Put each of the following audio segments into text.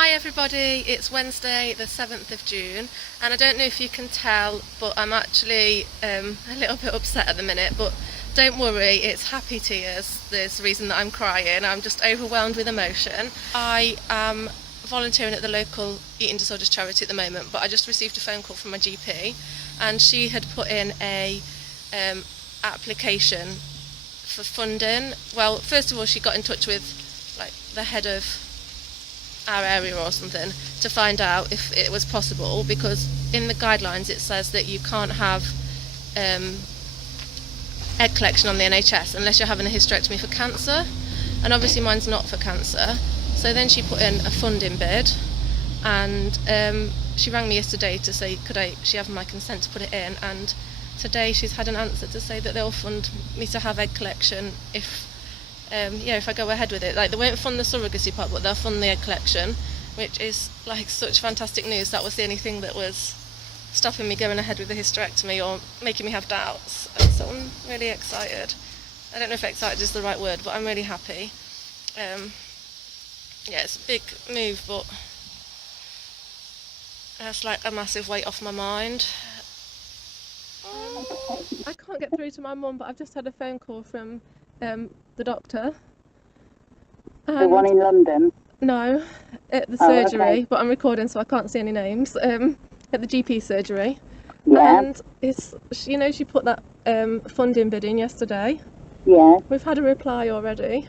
Hi everybody, it's Wednesday the 7th of June and I don't know if you can tell but I'm actually a little bit upset at the minute, but don't worry, it's happy tears. There's the reason that I'm crying. I'm just overwhelmed with emotion. I am volunteering at the local eating disorders charity at the moment, but I just received a phone call from my GP and she had put in a application for funding. Well, first of all she got in touch with like the head of our area or something to find out if it was possible, because in the guidelines it says that you can't have egg collection on the NHS unless you're having a hysterectomy for cancer, and obviously mine's not for cancer. So then she put in a funding bid and she rang me yesterday to say could she have my consent to put it in, and today she's had an answer to say that they'll fund me to have egg collection if I go ahead with it. Like, they won't fund the surrogacy part, but they'll fund the egg collection, which is like such fantastic news. That was the only thing that was stopping me going ahead with the hysterectomy or making me have doubts. And so I'm really excited. I don't know if excited is the right word, but I'm really happy. It's a big move, but that's like a massive weight off my mind. I can't get through to my mum, but I've just had a phone call from the doctor. The one in London? No, at the surgery, okay. But I'm recording so I can't see any names. At the GP surgery. Yeah. And it's, she put that funding bid in yesterday. Yeah. We've had a reply already.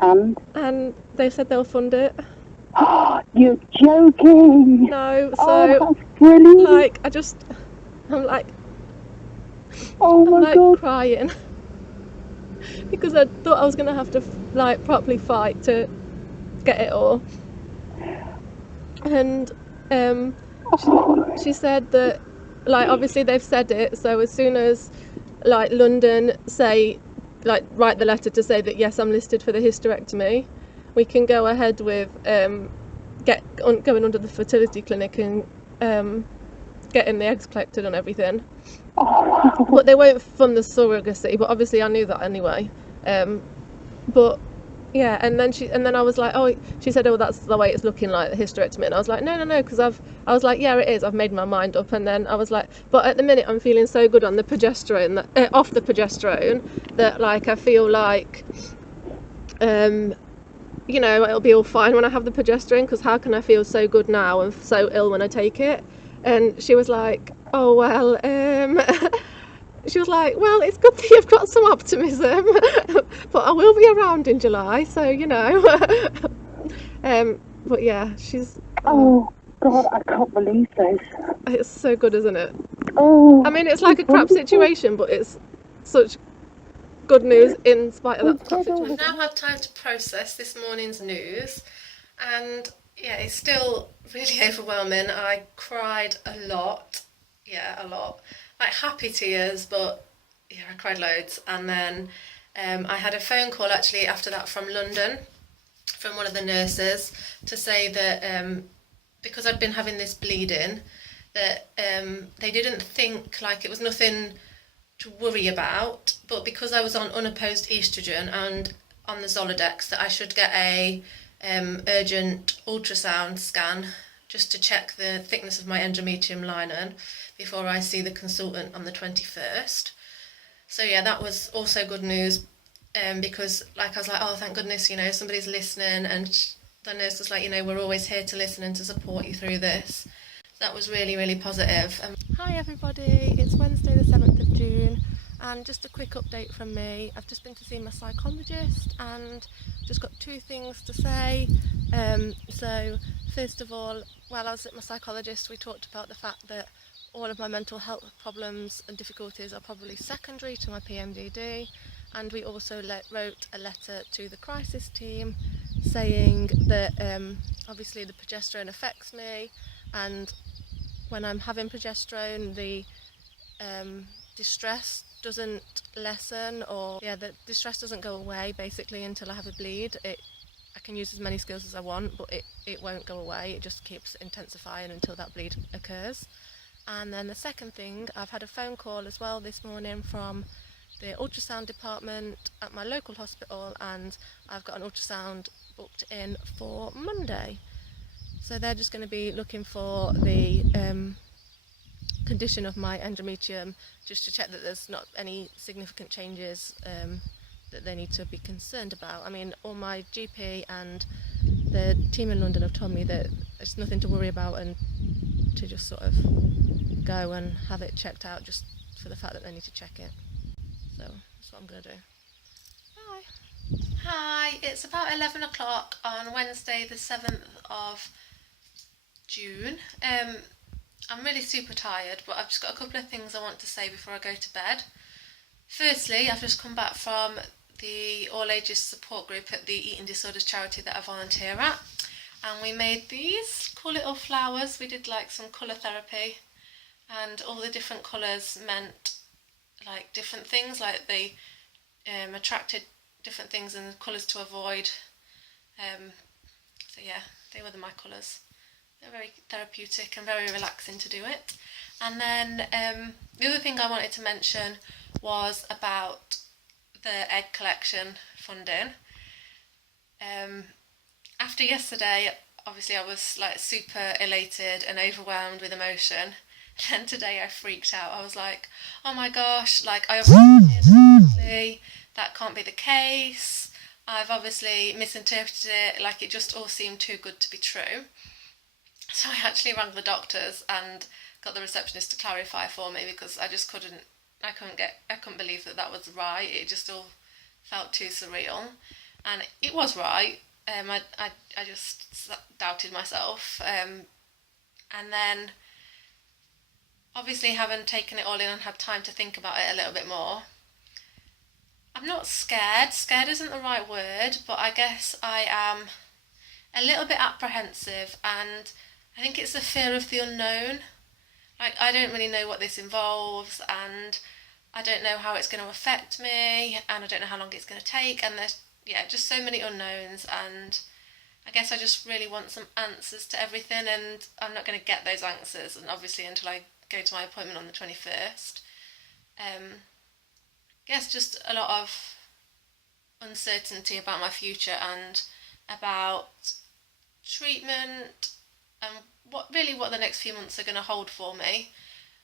And they said they'll fund it. Oh, you're joking! No, so oh, that's brilliant! I'm like, oh my God, crying because I thought I was gonna have to like properly fight to get it all. And she said that, like, obviously they've said it, so as soon as like London write the letter to say that yes, I'm listed for the hysterectomy, we can go ahead with going under the fertility clinic and getting the eggs collected and everything. But they won't fund the surrogacy, but obviously I knew that anyway. But yeah, and then I was like, oh, she said, oh, that's the way it's looking, like the hysterectomy, and I was like, no, because I was like, yeah, it is, I've made my mind up. And then I was like, but at the minute I'm feeling so good on the progesterone, off the progesterone, that like I feel like it'll be all fine when I have the progesterone, because how can I feel so good now and so ill when I take it? And she was like, oh well, she was like, well, it's good that you've got some optimism, but I will be around in July, so but yeah, she's oh God, I can't believe this. It's so good, isn't it? Oh, I mean, it's like a crap situation, but it's such good news in spite of that crap situation. I've now had time to process this morning's news, and yeah, it's still really overwhelming. I cried a lot, like happy tears, but yeah, I cried loads. And then I had a phone call actually after that from London, from one of the nurses, to say that because I'd been having this bleeding, that they didn't think, like, it was nothing to worry about, but because I was on unopposed estrogen and on the Zoladex, that I should get a urgent ultrasound scan just to check the thickness of my endometrium lining before I see the consultant on the 21st. So yeah, that was also good news, because like I was like, oh, thank goodness, somebody's listening, and the nurse was like, we're always here to listen and to support you through this. That was really, really positive. Hi everybody, it's Wednesday the 7th of June, and just a quick update from me. I've just been to see my psychologist and just got two things to say. So first of all, while I was at my psychologist, we talked about the fact that all of my mental health problems and difficulties are probably secondary to my PMDD, and we also wrote a letter to the crisis team saying that obviously the progesterone affects me, and when I'm having progesterone, the distress doesn't lessen, the distress doesn't go away basically until I have a bleed. I can use as many skills as I want, but it won't go away. It just keeps intensifying until that bleed occurs. And then the second thing, I've had a phone call as well this morning from the ultrasound department at my local hospital, and I've got an ultrasound booked in for Monday. So they're just going to be looking for the condition of my endometrium, just to check that there's not any significant changes that they need to be concerned about. I mean, all my GP and the team in London have told me that it's nothing to worry about and to just sort of go and have it checked out just for the fact that they need to check it. So that's what I'm going to do. Bye. Hi, it's about 11 o'clock on Wednesday the 7th of June. I'm really super tired, but I've just got a couple of things I want to say before I go to bed. Firstly, I've just come back from the all ages support group at the Eating Disorders charity that I volunteer at, and we made these cool little flowers. We did like some colour therapy, and all the different colours meant like different things, like they attracted different things and colours to avoid. So yeah, they were my colours. They're very therapeutic and very relaxing to do it. And then the other thing I wanted to mention was about the egg collection funding. After yesterday, obviously I was like super elated and overwhelmed with emotion. And today I freaked out. I was like, oh my gosh, like I obviously that can't be the case. I've obviously misinterpreted it, like it just all seemed too good to be true. So I actually rang the doctors and got the receptionist to clarify for me, because I couldn't believe that was right. It just all felt too surreal, and it was right. I just doubted myself, and then obviously having taken it all in and had time to think about it a little bit more, I'm not scared. Scared isn't the right word, but I guess I am a little bit apprehensive, and I think it's the fear of the unknown. Like, I don't really know what this involves, and I don't know how it's going to affect me, and I don't know how long it's going to take, and there's, just so many unknowns, and I guess I just really want some answers to everything, and I'm not going to get those answers, and obviously until I go to my appointment on the 21st. I guess just a lot of uncertainty about my future and about treatment and what the next few months are going to hold for me.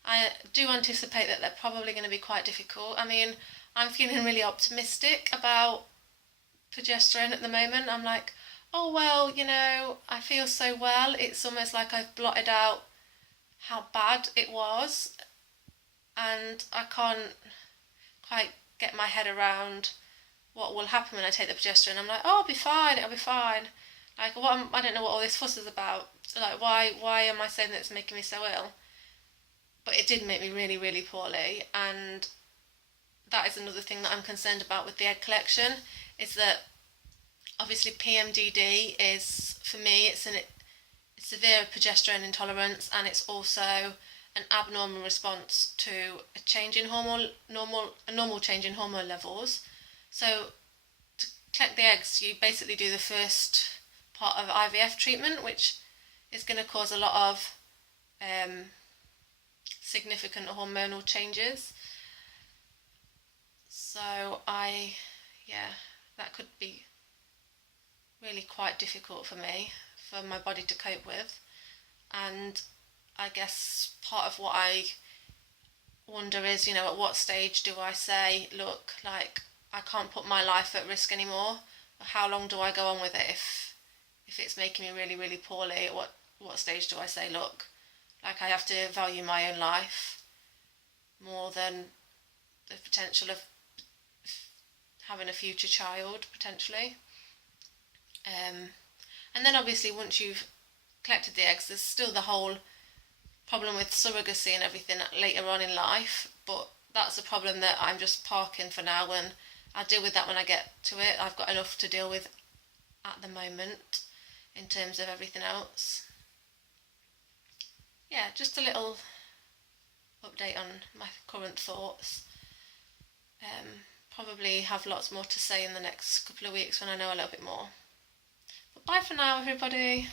I do anticipate that they're probably going to be quite difficult. I mean, I'm feeling really optimistic about progesterone at the moment. I'm like, oh well, I feel so well. It's almost like I've blotted out how bad it was, and I can't quite get my head around what will happen when I take the progesterone. I'm like, oh, it'll be fine. Like, I don't know what all this fuss is about. Like, why am I saying that it's making me so ill? But it did make me really, really poorly, and that is another thing that I'm concerned about with the egg collection, is that obviously PMDD is, for me, it's severe progesterone intolerance, and it's also an abnormal response to a change in normal change in hormone levels. So to collect the eggs, you basically do the first part of IVF treatment, which is going to cause a lot of significant hormonal changes. So that could be really quite difficult for me, for my body to cope with. And I guess part of what I wonder is, at what stage do I say, look, like, I can't put my life at risk anymore? How long do I go on with it if it's making me really, really poorly? At what stage do I say, look, like, I have to value my own life more than the potential of having a future child, potentially? And then obviously once you've collected the eggs, there's still the whole problem with surrogacy and everything later on in life, but that's a problem that I'm just parking for now, and I'll deal with that when I get to it. I've got enough to deal with at the moment in terms of everything else. Yeah, just a little update on my current thoughts. Probably have lots more to say in the next couple of weeks when I know a little bit more. But bye for now, everybody.